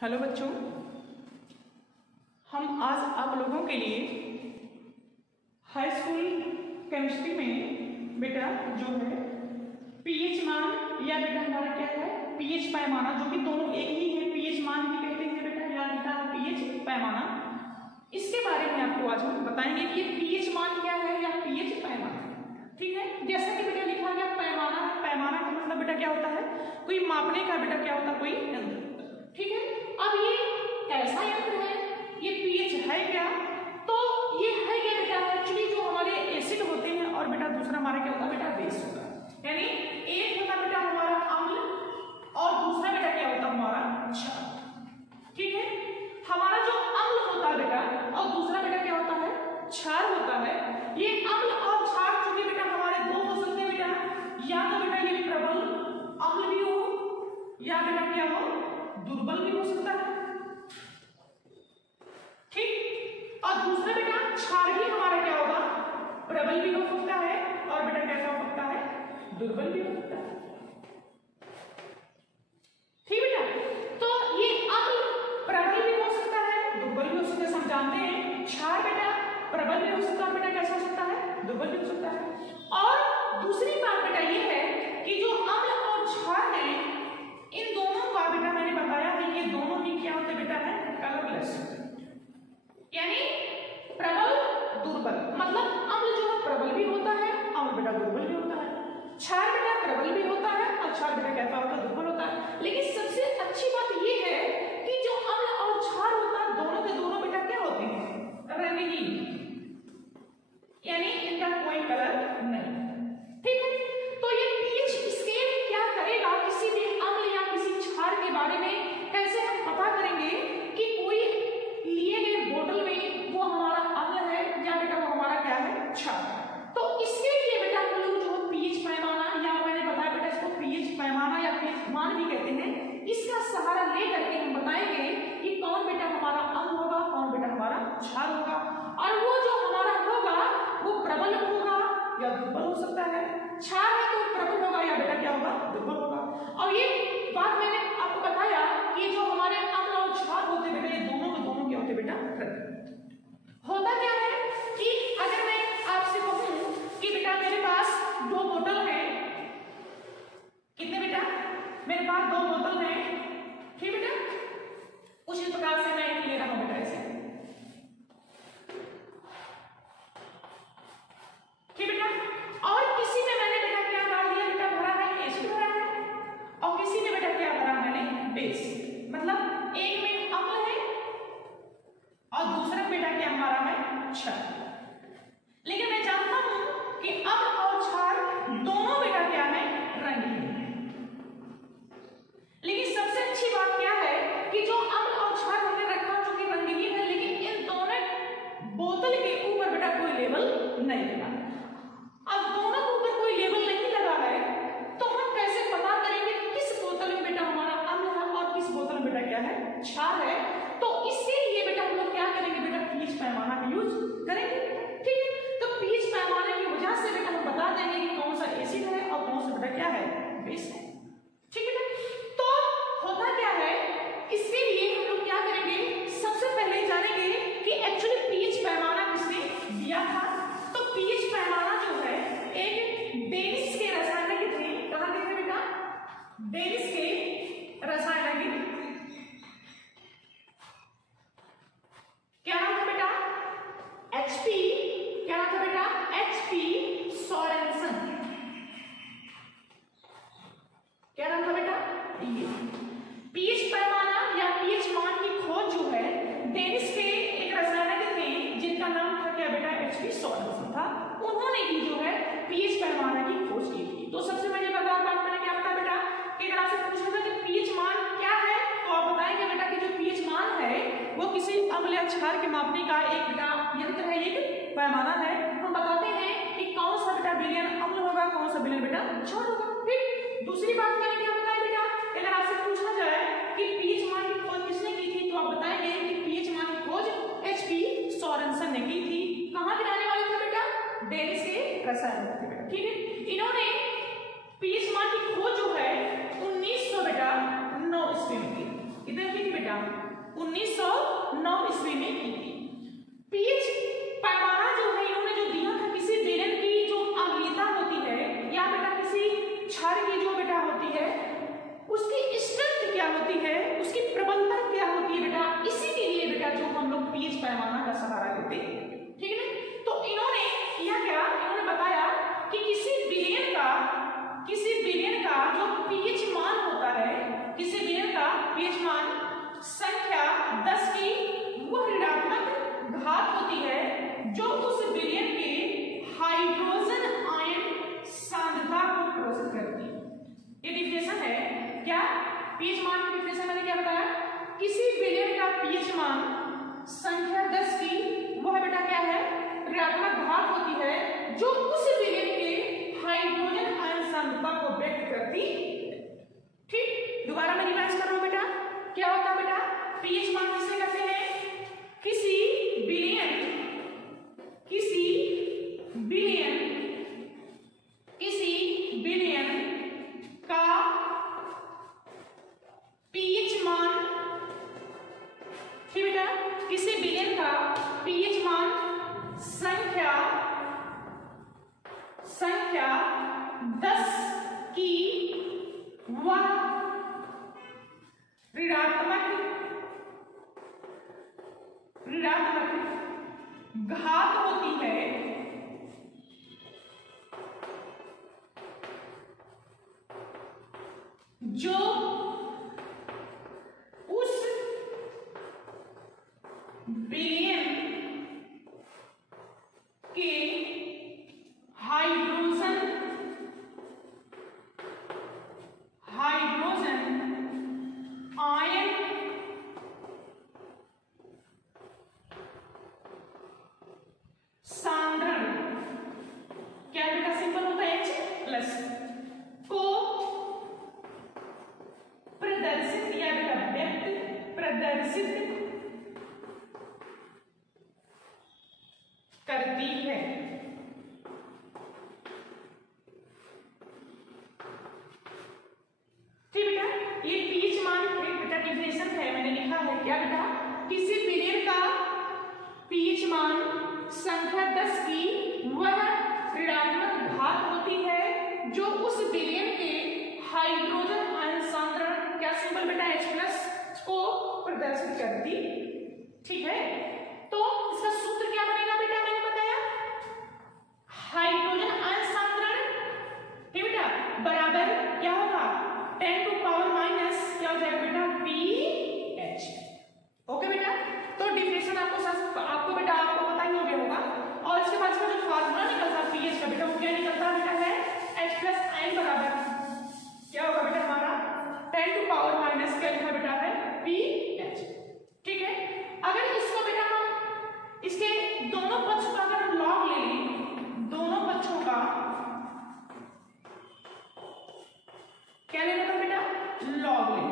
Hello बच्चों, हम आज आप लोगों के लिए हाई स्कूल केमिस्ट्री में बेटा जो है पीएच मान या बेटा हमारा क्या है पीएच पैमाना, जो कि दोनों एक ही है, पीएच मान भी कहते हैं बेटा, याद लिखा है पीएच पैमाना। इसके बारे में आपको आज हम बताएंगे कि ये पीएच मान क्या है या पीएच पैमाना। ठीक है, जैसा कि बेटा लिखा गया पैमाना है, पैमाना का मतलब बेटा क्या होता है, कोई मापने का बेटा क्या होता है, कोई यंत्र। ठीक है, अब ये कैसा यंत्र है, ये पीएच है क्या, तो ये है क्या बेटा, एक्चुअली जो हमारे एसिड होते हैं और बेटा दूसरा हमारा क्या होता है बेटा बेस होता है। यानी एक होता बेटा हमारा अम्ल और दूसरा बेटा क्या होता है हमारा क्षार। ठीक है, हमारा जो अम्ल होता है बेटा और दूसरा बेटा क्या होता है क्षार होता है। ये अम्ल और क्षार चूंकि बेटा हमारे दो हो सकते हैं बेटा, या तो बेटा ये प्रबल अम्ल भी हो या बेटा क्या हो दुर्बल भी हो सकता है। ठीक, और दूसरा बेटा क्षार भी हमारा क्या होगा प्रबल भी हो सकता है और बेटा कैसा हो सकता है दुर्बल भी हो सकता है। ठीक बेटा, तो ये अम्ल प्रबल भी हो सकता है दुर्बल भी हो सकता है, हम जानते हैं क्षार बेटा प्रबल भी हो सकता है, बेटा कैसा हो सकता है दुर्बल भी हो सकता है। और दूसरी बात बेटा ये है कि जो अम्ल और क्षार है इन दोनों का बेटा मैंने बताया है कि दोनों ही क्या होते बेटा है कलरलेस, यानी प्रबल दुर्बल, मतलब अम्ल जो है प्रबल भी होता है अम्ल बेटा दुर्बल भी होता है, क्षार बेटा प्रबल भी होता है और क्षार बेटा कैसा होता है दुर्बल होता है। लेकिन सबसे अच्छी बात ये है कि जो अम्ल और क्षार होता है दोनों के दोनों बेटा क्या होते हैं रंगहीन, यानी इनका कोई कलर नहीं। ठीक है, तो ये पीएच स्केल क्या करेगा, किसी भी अम्ल या किसी क्षार के बारे में कैसे हम पता करेंगे कि कोई लिए गए बोतल में वो हमारा अम्ल है या बेटा वो हमारा क्या है क्षार। तो इसके लिए बेटा हम लोग जो पीएच पैमाना या मैंने बताया बेटा इसको पीएच पैमाना या पीएच मान भी कहते हैं, इसका सहारा लेकर के हम बताएंगे कि कौन बेटा हमारा अम्ल होगा कौन बेटा हमारा क्षार होगा, और वो जो हमारा होगा वो प्रबल होगा या दुर्बल हो सकता है, क्षार है तो प्रबल होगा या बेटा क्या होगा दुर्बल होगा। और ये बात मैंने आपको बताया कि जो हमारे अम्ल और क्षार होते बेटा ये दोनों के दोनों क्या होते बेटा होता क्या है कि अगर मैं आपसे कहूं कि बेटा मेरे पास दो बोतल है, कितने बेटा मेरे पास दो बोतल है, ठीक बेटा, उसी प्रकार से मैं ले रहा हूं बेटा ऐसे, ठीक बेटा, और किसी में मैंने बेटा क्या डाल दिया बेटा भरा है एसिड भरा है और किसी में बेटा क्या भरा मैंने बेस, मतलब एक में अम्ल है और दूसरा बेटा क्या हमारा है क्षार। लेकिन मैं जानता हूं कि अम्ल और क्षार दोनों बेटा क्या है रंगीन है। लेकिन सबसे अच्छी बात क्या है कि जो अम्ल और क्षार हमने रखा जो कि रंगीन है, लेकिन इन दोनों बोतल के ऊपर बेटा कोई लेबल नहीं लगा। अब दोनों के ऊपर कोई लेबल नहीं लगा है तो हम कैसे पता करेंगे किस बोतल में बेटा हमारा अम्ल है और किस बोतल में बेटा क्या है क्षार है। तो इसके लिए बेटा हम लोग क्या करेंगे बेटा पीएच पैमाना का यूज करेंगे। ठीक है, तो पीएच पैमाने की वजह से बेटा हम बता देंगे कि कौन सा एसिड है और कौन सा बेटा क्या है बेस है। ठीक है, तो होता क्या है, इसके लिए हम लोग क्या करेंगे, सबसे पहले जानेंगे कि एक्चुअली पीएच पैमाना किसने दिया था। तो पीएच पैमाना जो है एक डेनिस के रसायनज्ञ थे, कहां के थे बेटा डेनिस के रसायनज्ञ, क्या नाम था बेटा एचपी, क्या नाम था बेटा एचपी सोरेनसन, क्या नाम था बेटा ये। पीएच पैमाना या पीएच मान की खोज जो है डेनिस के एक रसायनज्ञ थे जिनका नाम था क्या बेटा एचपी सोरेनसन था, उन्होंने ही जो है पीएच पैमाना की खोज की थी। तो सबसे पहले बात मैंने क्या बताया बेटा कि अगर आपसे पूछा था कि पीएच मान क्या है तो आप बताएंगे बेटा कि जो पीएच मान है वो किसी अम्ल या क्षार के मापने का एक बेटा यंत्र है, एक पैमाना है। हम बताते हैं कि कौन सा बेटा विलयन अम्ल होगा कौन सा विलयन बेटा क्षार होगा। फिर दूसरी बात मैंने क्या बताया बेटा, अगर आपसे पूछा जाए कि पीएच मान की खोज किसने की थी तो आप बताएंगे कि पीएच मान की खोज एचपी सोरेनसन ने की थी। कहां के रहने वाले थे बेटा डेनिस के रसायनज्ञ थे बेटा। ठीक है, इन्होंने पीएच मान की खोज जो है 1909 ईस्वी में की। कितने की थी बेटा बेटा 1909 ईस्वी में की थी। पीएच पैमाना जो है इन्होंने जो दिया था, किसी विलेन की जो अम्लीयता होती है या बेटा किसी क्षार की जो बेटा होती है उसकी स्ट्रेंथ क्या होती है, उसकी प्रबलता क्या होती है बेटा, इसी के लिए बेटा जो हम लोग पीएच पैमाना का सहारा लेते हैं। ठीक है, तो इन्होंने किया क्या, इन्होंने बताया कि किसी विलेन का जो पीएच मान होता है, किसी विलेन का पीएच मान संख्या 10 की वह ऋणात्मक घात होती है जो उस विलेन के हाइड्रोजन आयन सांद्रता को प्रदर्शित करती है। ये डिफिनेशन है क्या, पीएच मान की डिफिनेशन मैंने क्या बताया, किसी विलेन का पीएच मान संख्या 10 की वह बेटा क्या है, ऋणात्मक घात होती है जो उस विलेन के हाइड्रोजन आयन सांद्रता को व्यक्त करती। ठीक, दोबारा मैं रिवाइज कर रहा हूं बेटा, क्या होता है बेटा, पीएच मान किसे कहते हैं, किसी विलेन का पीएच मान, ठीक बेटा, किसी विलेन का पीएच मान संख्या 10 की वह ऋणात्मक घात होती है जो उस विलेन के हाइड्रोजन आयन सांद्रण, क्या बेटा सिंपल होता है H+ को प्रदर्शित या बेटा व्यक्त प्रदर्शित करती है। ठीक बेटा, ये पीएच मान बेटा डिफिनेशन है, मैंने लिखा है क्या बेटा, किसी विलेन का पीएच मान संख्या 10 की वह ऋणात्मक घात होती है जो उस विलेन के हाइड्रोजन आयन सांद्रण, क्या सिंबल बेटा H+ को प्रदर्शित करती। ठीक है, तो इसका सूत्र क्या बनेगा बेटा, मैंने बताया हाइड्रोजन आयन सांद्रण, ठीक बेटा, बराबर क्या होगा 10 टू पावर माइनस क्या हो जाएगा बेटा pH। ओके बेटा, तो डिफिनेशन आपको बेटा आपको पता ही हो गया होगा। और इसके बाद इसका जो फार्मूला निकलता है पीएच का बेटा, वो क्या निकलता बेटा है H+ आयन बराबर क्या होगा बेटा हमारा 10 टू पावर माइनस क्या लिखा बेटा है pH। ठीक है, अगर इसको बेटा हम इसके दोनों पक्षों का अगर हम लॉग ले लें, दोनों पक्षों का क्या लेना था बेटा, लॉग ले।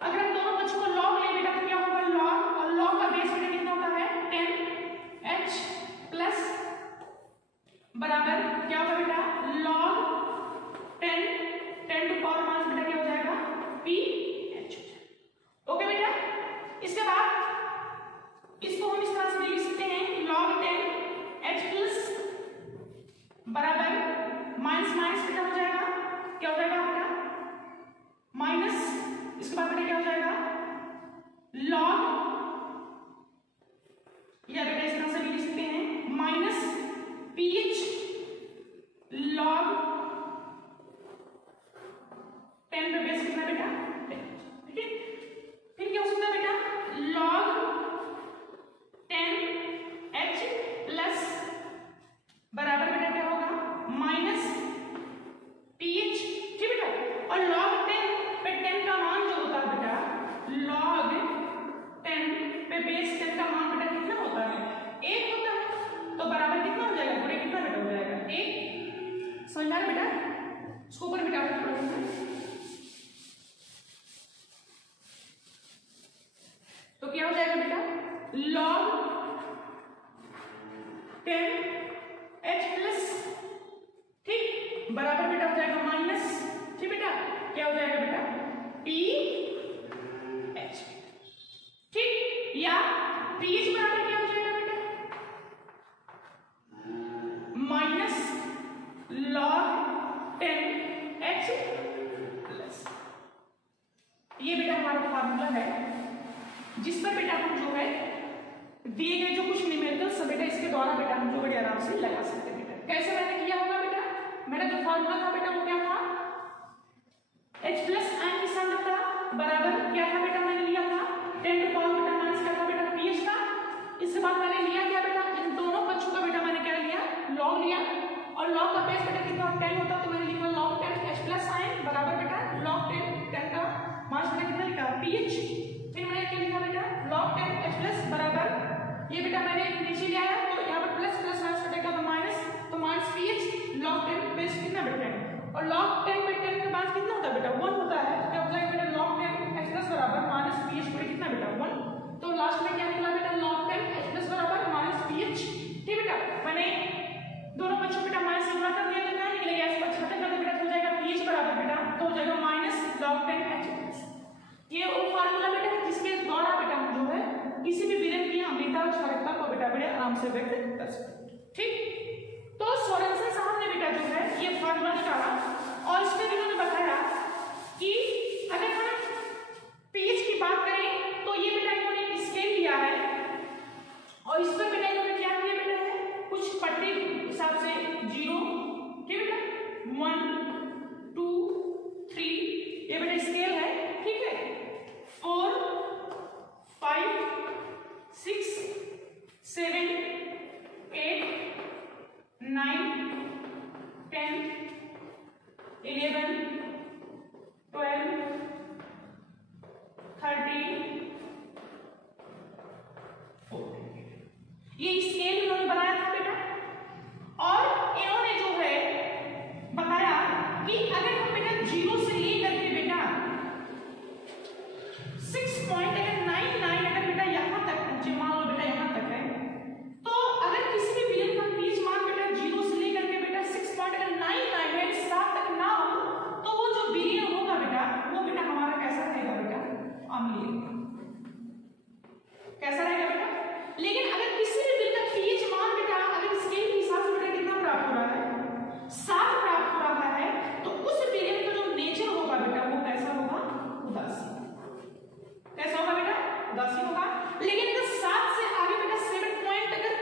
अगर हम दोनों पक्षों को लॉग ले बेटा तो क्या होगा लॉग, और लॉग का बेस बेटा कितना होता है 10H+ बराबर क्या होगा बेटा log 10 टू पावर माइनस बेटा क्या हो जाएगा pH। ओके बेटा, इसके बाद इसको हम इस तरह से लिख सकते हैं log 10H+ बराबर माइनस माइनस बेटा हो जाएगा क्या हो जाएगा बेटा माइनस, इसके बाद बेटा क्या हो जाएगा log, या बेटा इस तरह से भी लिख सकते हैं माइनस pH log 10 पे बेस कितना बेटा 10। ठीक है, फिर क्या हो सकता है बेटा log 10H+ बराबर बेटा क्या होगा माइनस pH। ठीक बेटा, और log 10 पे 10 का मान जो होता है बेटा log 10 पे बेस 10 का मान बेटा कितना होता है 1 होता है, तो बराबर कितना हो जाएगा पूरे कितना बेटा हो जाएगा 1। समझ में आ रहा बेटा, इसको ऊपर बिठा दो थोड़ा सा, तो क्या हो जाएगा बेटा log 10H+, ठीक, बराबर बेटा हो जाएगा माइनस, ठीक बेटा है जिस पर बेटा हम जो है दिए गए जो कुछ न्यूमेरिकल्स बेटा इसके द्वारा बेटा हम जो बड़े आराम से लगा सकते हैं बेटा। कैसे मैंने किया होगा बेटा, मेरा जो फॉर्मूला था बेटा वो क्या था, h प्लस n की सांद्रता बराबर क्या था बेटा, मैंने लिया था 10 टू पावर बेटा माइनस क्या था बेटा pH था। इसके बाद मैंने लिया क्या बेटा, इन दोनों पक्षों का बेटा मैंने क्या लिया, log लिया, और log का बेस बेटा कितना 10 होता तो मैंने लिखा log 10 h प्लस n बराबर बेटा log 10 का माइनस बेटा कितना लिखा pH। फिर मैंने क्या लिखा बेटा log 10 h प्लस बराबर ये बेटा मैंने नीचे लिया है तो यहाँ पर प्लस प्लस माइनस कटेगा तो माइनस pH log 10 बेस कितना बेटा, और log 10 by 10 के बाद कितना होता है बेटा 1 होता है, क्या होता है बेटा log 10 h प्लस बराबर माइनस pH पर कितना बेटा 1, तो लास्ट में क्या निकला बेटा log 10 h प्लस बराबर माइनस pH। ठीक बेटा, मैंने दोनों बच्चों बेटा माइनस से गुणा कर दिया, कितना निकलेगा इस पर घटा कर बेटा हो जाएगा pH बराबर बेटा तो हो जाएगा माइनस log 10 h प्लस। ये वो फार्मूला बेटा है जिसके द्वारा बेटा हम जो है किसी भी विलयन की अम्लता और क्षारकता को बेटा बड़े आराम से व्यक्त कर सकते हैं। ठीक, तो सोरेनसन साहब ने बेटा जो है ये फार्मूला निकाला और इसमें इन्होंने बताया कि अगर हम pH की बात करें तो ये बेटा इन्होंने स्केल लिया है और इस पर बेटा इन्होंने क्या किया बेटा है कुछ पट्टी के हिसाब से 0 ठीक बेटा 1 2 3 ये बेटा स्केल है, ठीक है 4 5 6 7 8 9 10 11 12 13 14 ये स्केल इन्होंने बनाया था बेटा, और इन्होंने जो है बताया कि अगर हम बेटा 0 से लेकर के बेटा 6.99 अगर बेटा यहाँ तक पहुंचे, मान लो बेटा यहाँ तक है, तो अगर किसी भी विलयन का pH मान बेटा 0 से लेकर के बेटा 6.99 है 7 तक ना हो तो वो जो विलयन होगा बेटा वो बेटा हमारा कैसा रहेगा बेटा अम्लीय, कैसा रहेगा बेटा। लेकिन अगर किसी भी विलयन का pH मान बेटा अगर स्केल के हिसाब से बेटा कितना प्राप्त हो रहा है 7 प्राप्त हो रहा है तो उस विलयन का जो नेचर होगा बेटा वो कैसा होगा उदासीन, कैसा होगा बेटा उदासीन होगा। लेकिन अगर 7 से आगे बेटा 7 पॉइंट अगर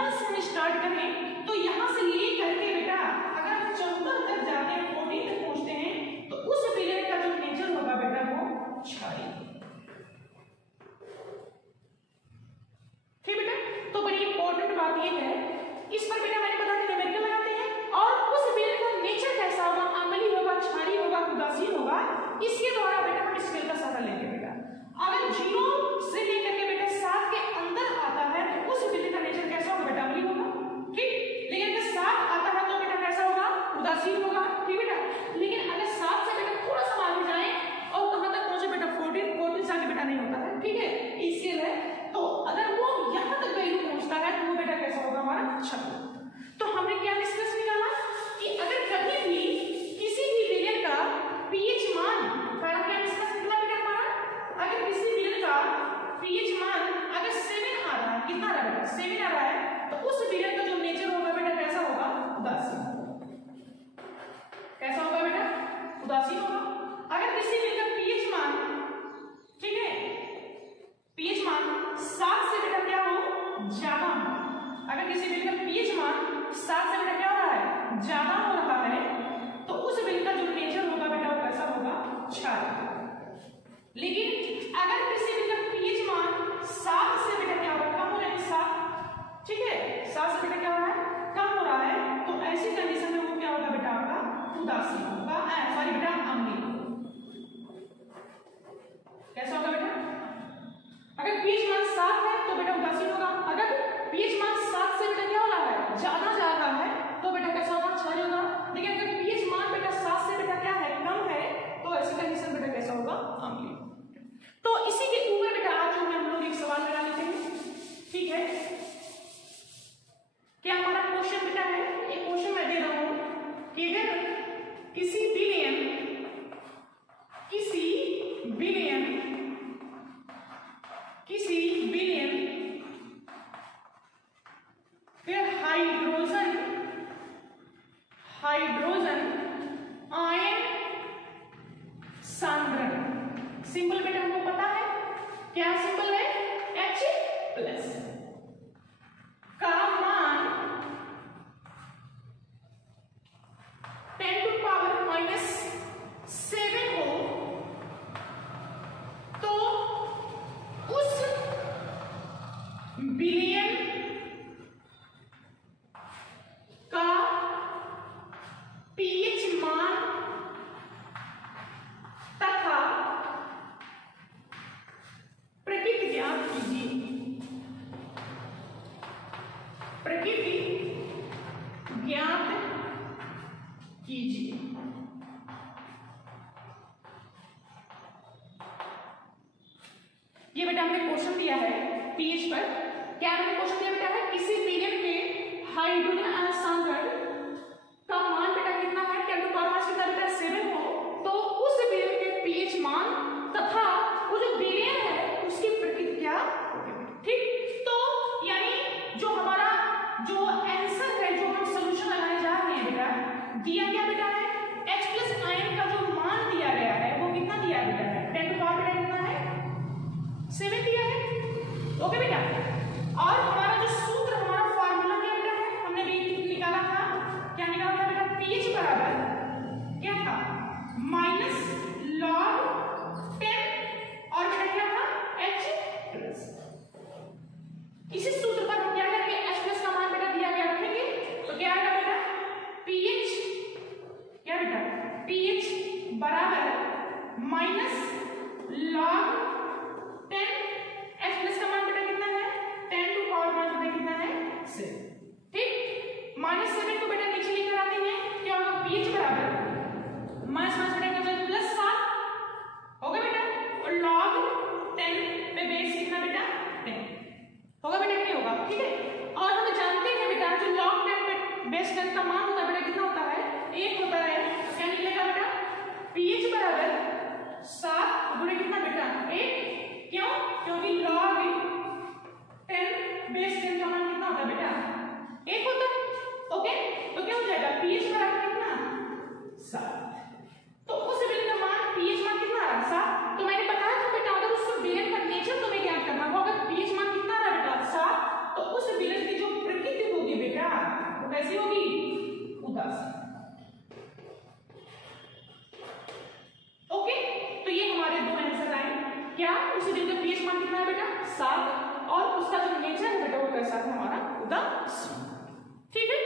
1 से हम स्टार्ट करें तो यहां से ले करके बेटा अगर हम 14 तक जाते हैं 14 तक पहुंचते हैं तो उस विलयन का जो नेचर होगा बेटा वो क्षारीय, ठीक बेटा। तो बड़ी इंपॉर्टेंट बात ये है, इस पर बेटा मैंने बताया न्यूमेरिकल लगाते हैं और उस विलयन का नेचर कैसा होगा, अम्लीय होगा क्षारीय होगा उदासीन होगा, इसके द्वारा बेटा हम स्केल का सहारा लेंगे बेटा। अगर 0 से लेकर के बेटा 7 के अंदर आता है तो उस विलयन का नेचर कैसा होगा बेटा अम्लीय होगा, ठीक। लेकिन अगर 7 आता है तो बेटा कैसा होगा उदासीन होगा, ठीक बेटा। लेकिन अगर 7 से बेटा थोड़ा सा आगे जाए और कहां तक पहुंचे बेटा 14 से आगे बेटा नहीं होता है, ठीक है स्केल है, तो अगर वो यहां तक वैल्यू पहुंचता है तो वो बेटा कैसा होगा हमारा क्षारीय। तो हमने क्या निष्कर्ष निकाला कि अगर कभी भी किसी भी विलयन का pH मान पहला क्या निष्कर्ष निकला बेटा हमारा, अगर किसी विलयन का pH मान अगर 7 आ रहा है, कितना आ रहा है 7 आ रहा है तो उस विलयन का जो नेचर होगा बेटा कैसा होगा उदासीन, कैसा होगा बेटा उदासीन होगा। अगर किसी विलयन का pH मान ठीक है pH मान 7 से बेटा क्या हो ज्यादा हो, अगर किसी विलयन का pH मान 7 से बेटा क्या हो रहा है ज्यादा हो रहा है तो उस विलयन का जो नेचर होगा बेटा वो कैसा होगा क्षारीय। लेकिन अगर किसी विलयन का pH मान 7 से बेटा क्या हो रहा है कम हो रहा है 7, ठीक है 7 से बेटा क्या हो रहा है कम हो रहा है, तो ऐसी कंडीशन में वो क्या होगा बेटा आपका उदासीन होगा, सॉरी बेटा अम्लीय, कैसा होगा बेटा। अगर pH मान 7 है तो बेटा उदासीन होगा, अगर pH मान 7 से बेटा क्या हो रहा है ज्यादा जा रहा है तो बेटा कैसा होगा क्षारीय होगा। लेकिन अगर pH मान बेटा 7 से बेटा क्या है कम है तो ऐसी कंडीशन बेटा कैसा होगा अम्लीय। तो इसी के ऊपर बेटा आज जो हम लोग एक सवाल लगा लेते हैं, ठीक है। क्या हमारा क्वेश्चन बेटा है, एक क्वेश्चन मैं दे रहा हूं कि अगर किसी विलयन फिर हाइड्रोजन आयन सांद्रण, सिंपल बेटा हमको पता है क्या सिंबल है, H प्लस का मान 10 टू पावर माइनस 7 हो तो उस बिलियन का पीएच मान तथा प्रकृति ज्ञात कीजिए। प्रकृति ज्ञात कीजिए। ये बेटा हमने क्वेश्चन दिया है पीएच पर। क्या हमने क्वेश्चन दिया बेटा है, किसी पीरियड में हाइड्रोजन अयन सांद्रण का मान बेटा कितना है, 10 टू पावर कितना बेटा 7 हो तो उस पीरियड के पीएच मान तथा वो जो बिलियन है उसकी प्रकृति क्या होगी। ठीक, तो यानी जो हमारा जो आंसर है, जो हम सॉल्यूशन लगाने जा रहे हैं बेटा, दिया गया बेटा है H प्लस आयन का जो मान दिया गया है वो कितना दिया बेटा है, 10 टू पावर बेटा कितना है 7 दिया है। ओके बेटा, और हमारा जो सूत्र, हमारा फार्मूला क्या बेटा है, हमने भी निकाला था, क्या निकाला था बेटा, पीएच बराबर क्या था, माइनस लॉग 10 और बेटा क्या था H प्लस। इसी सूत्र पर हम क्या करेंगे, H प्लस का मान बेटा दिया गया रखेंगे तो क्या आएगा बेटा, पीएच क्या बेटा, पीएच बराबर माइनस लॉग 10, H प्लस का मान बेटा कितना है 10 टू पावर मान बेटा कितना है 7। ठीक, माइनस 7 को बेटा नीचे लेकर आते हैं, क्या होगा, पीएच बराबर माइनस बेटा क्या हो जाएगा प्लस 7 होगा बेटा, और लॉग 10 पे बेस कितना बेटा 10 होगा बेटा, नहीं होगा। ठीक है, और हम जानते हैं बेटा जो लॉग 10 पे बेस 10 का मान होता है बेटा कितना होता है, 1 होता है। तो क्या निकलेगा बेटा, पीएच बराबर 7 गुणे कितना बेटा 1, क्यों, क्योंकि लॉग 10 बेस 10 का मान कितना होता है बेटा 1 होता है। ओके, तो क्या हो जाएगा, पीएच बराबर कितना 7, तो उस बिलियन का मान पीएच मान कितना आ रहा 7। तो मैंने बताया था बेटा अगर उस बिलियन का नेचर तुम्हें ज्ञात करना हो, अगर पीएच मान कितना आ रहा बेटा 7, तो उस बिलियन की जो प्रकृति होगी बेटा वो कैसी होगी, उदासीन। ओके, तो ये हमारे दो आंसर आए, क्या उस बिलियन का पीएच मान कितना है बेटा 7 और उसका जो नेचर है बेटा वो कैसा है हमारा उदासीन। ठीक है,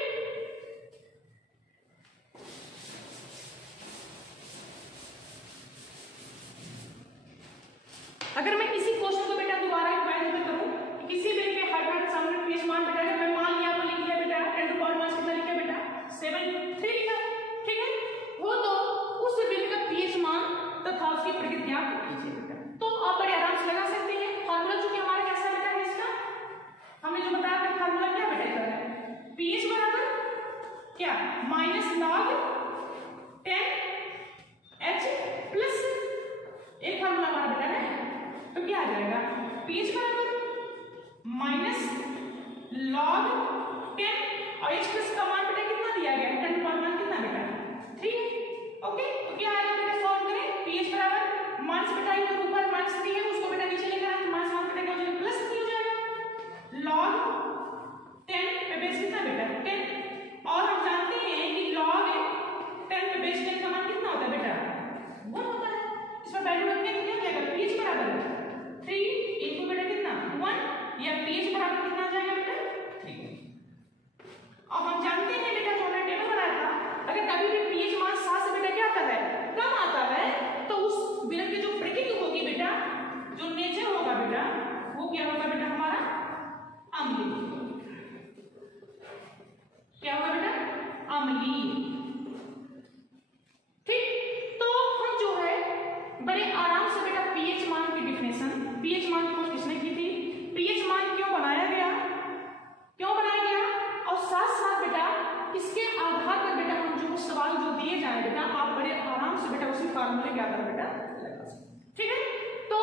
अगर मैं इसी क्वेश्चन को बेटा दोबारा इमेजिन करूं कि किसी भी के हाइड्रोजन सांद्रण पीएच मान बेटा है, मैं मान लिया तो लिख लिया बेटा 10 टू पावर माइनस कितना लिखा बेटा 7.3 लिखा। ठीक है, वो तो उस बिलियन का पीएच मान तथा उसकी प्रकृति ज्ञात कीजिए बेटा। तो आप बड़े आराम से लगा सकते हैं फार्मूला, जो कि हमारा कैसा बेटा है इसका, हमने जो बताया था फार्मूला क्या बेटा है, पीएच बराबर क्या माइनस लॉग 10 H प्लस एक फार्मूला हमारा बेटा है, तो क्या आ जाएगा, पीएच बराबर माइनस लॉग 10 और H प्लस का मान बेटा कितना दिया गया है, 10 का मान कितना बेटा 3। ओके, तो क्या आएगा बेटा, सॉल्व करें, पीएच बराबर माइनस बेटा इधर ऊपर माइनस 3 है उसको बेटा नीचे लेकर आए, माइनस मान बेटा क्या हो जाएगा प्लस 3 हो जाएगा, लॉग 10 पे बेस कितना बेटा 10, और हम जानते हैं कि लॉग 10 पे बेस 10 का मान कितना होता है बेटा 1 होता है। इस पर वैल्यू रखने के लिए क्या जाएगा, पीएच बराबर 3 इनटू बेटा कितना 1, या पीएच बराबर कितना आ जाएगा बेटा 3। अब हम जानते हैं बेटा जो हमने टेबल बनाया था, अगर कभी भी पीएच मान 7 से बेटा क्या आता है कम आता है, तो उस बिलियन की जो प्रकृति होगी बेटा, जो नेचर होगा बेटा वो क्या होगा बेटा हमारा अम्लीय। क्या होगा बेटा अम्लीय। ठीक, तो हम जो है बड़े आराम से बेटा पीएच मान की डिफिनेशन, पीएच मान की खोज किसने की थी, पीएच मान क्यों बनाया गया, क्यों बनाया गया, और साथ साथ बेटा इसके आधार पर बेटा हम जो सवाल जो दिए जाए बेटा आप बड़े आराम से बेटा उसी फार्मूले के आधार बेटा लगा सकते। ठीक है, तो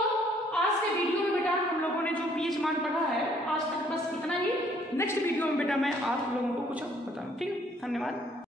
आज के वीडियो में बेटा हम लोगों ने जो पीएच मान पढ़ा है आज तक बस इतना ही। नेक्स्ट वीडियो में बेटा मैं आप लोगों को कुछ बताऊं। ठीक है, धन्यवाद।